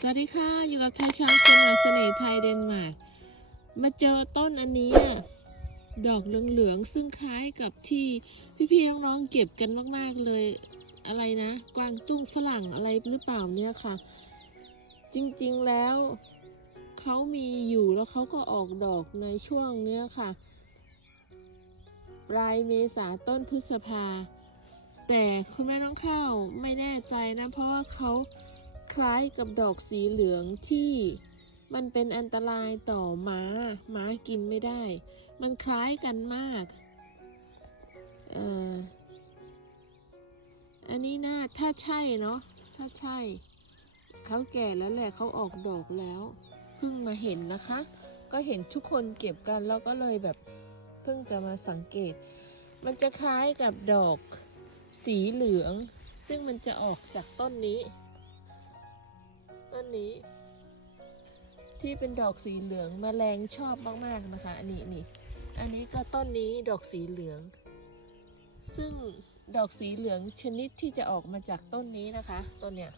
สวัสดีค่ะ อยู่กับชายชาคนหาเสน่ห์ไทยเดนมาร์กมาเจอต้นอันนี้ดอกเหลืองๆซึ่งคล้ายกับที่พี่ๆน้องๆเก็บกันมาก ๆเลยอะไรนะ กวางตุ้งฝรั่งอะไรหรือเปล่าเนี่ยค่ะ จริงๆแล้วเขามีอยู่แล้วเขาก็ออกดอกในช่วงเนี้ยค่ะ ปลายเมษาต้นพฤษภา แต่คุณแม่น้องข้าวไม่แน่ใจนะ เพราะว่าเขา ล้ายกับดอกสีเหลืองที่มันเป็นอันตรายต่อม้าม้ากินไม่ได้ มันคล้ายกันมากเอ่ออันนี้นะถ้าใช่เนาะถ้าใช่ เขาแก่แล้วแหละเขาออกดอกแล้วเพิ่งมาเห็นนะคะ ก็เห็นทุกคนเก็บกันแล้วก็เลยแบบเพิ่งจะมาสังเกต มันจะคล้ายกับดอกสีเหลือง ซึ่งมันจะออกจากต้นนี้ ต้นนี้ ที่เป็นดอกสีเหลืองมแมลงชอบมากๆนะคะ อันนี้นี่ อันนี้ก็ต้นนี้ดอกสีเหลือง ซึ่งดอกสีเหลืองชนิดที่จะออกมาจากต้นนี้นะคะต้นเนี้ย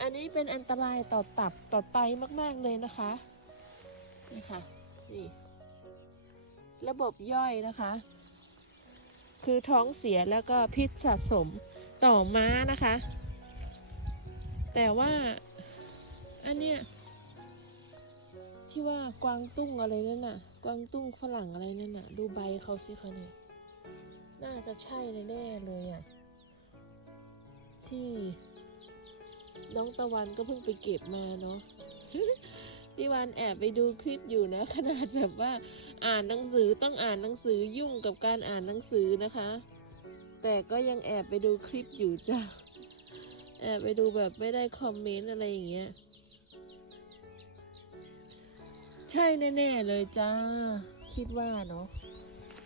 อันนี้เป็นอันตรายต่อตับต่อไตมาก ๆเลยนะคะนี่ค่ะนี่ระบบย่อยนะคะ คือท้องเสียแล้วก็พิษสะสมต่อม้านะคะ แต่ว่า อันเนี้ยที่ว่ากวางตุ้งอะไรนั่นน่ะ กวางตุ้งฝรั่งอะไรนั่นน่ะ ดูใบเขาสิคะเนี่ยน่าจะใช่แน่เลยอะที่น้องตะวันก็เพิ่งไปเก็บมาเนาะพี่วันแอบไปดูคลิปอยู่นะ ขนาดแบบว่า อ่านหนังสือต้องอ่านหนังสือยุ่งกับการอ่านหนังสือนะคะ แต่ก็ยังแอบไปดูคลิปอยู่จ้ะ แอบไปดูแบบไม่ได้คอมเมนต์อะไรอย่างเงี้ย ใช่แน่ๆเลยจ้า คิดว่าเนาะ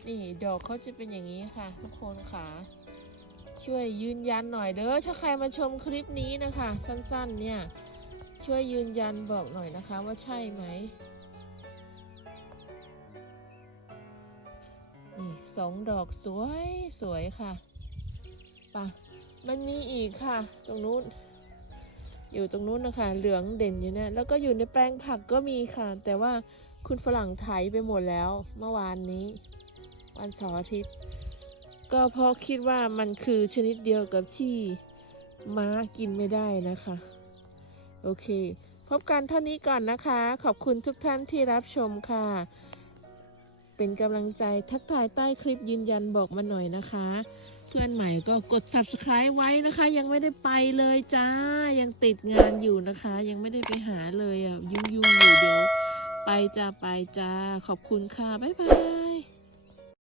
นี่ดอกเขาจะเป็นอย่างนี้ค่ะ ทุกคนค่ะ ช่วยยืนยันหน่อยเด้อ ถ้าใครมาชมคลิปนี้นะคะ สั้นๆ เนี่ย ช่วยยืนยันบอกหน่อยนะคะ ว่าใช่ไหมนี่สองดอกสวยสวยค่ะปะ มันมีอีกค่ะ ตรงนู้น อยู่ตรงนู้นนะคะ เหลืองเด่นอยู่เนะแล้วก็อยู่ในแปลงผักก็มีค่ะ แต่ว่าคุณฝรั่งไถไปหมดแล้ว เมื่อวานนี้ วันเสาร์อาทิตย์ ก็เพราะคิดว่ามันคือชนิดเดียวกับที่ม้ากินไม่ได้นะคะ โอเค พบกันเท่านี้ก่อนนะคะ ขอบคุณทุกท่านที่รับชมค่ะ เป็นกำลังใจทักทายใต้คลิปยืนยันบอกมาหน่อยนะคะ เพื่อนใหม่ก็กด subscribe ไว้นะคะ ยังไม่ได้ไปเลยจ้า ยังติดงานอยู่นะคะ ยังไม่ได้ไปหาเลยอะยุ่งๆอยู่เดี๋ยว ไปจ้าไปจ้าขอบคุณค่ะ บ๊ายบาย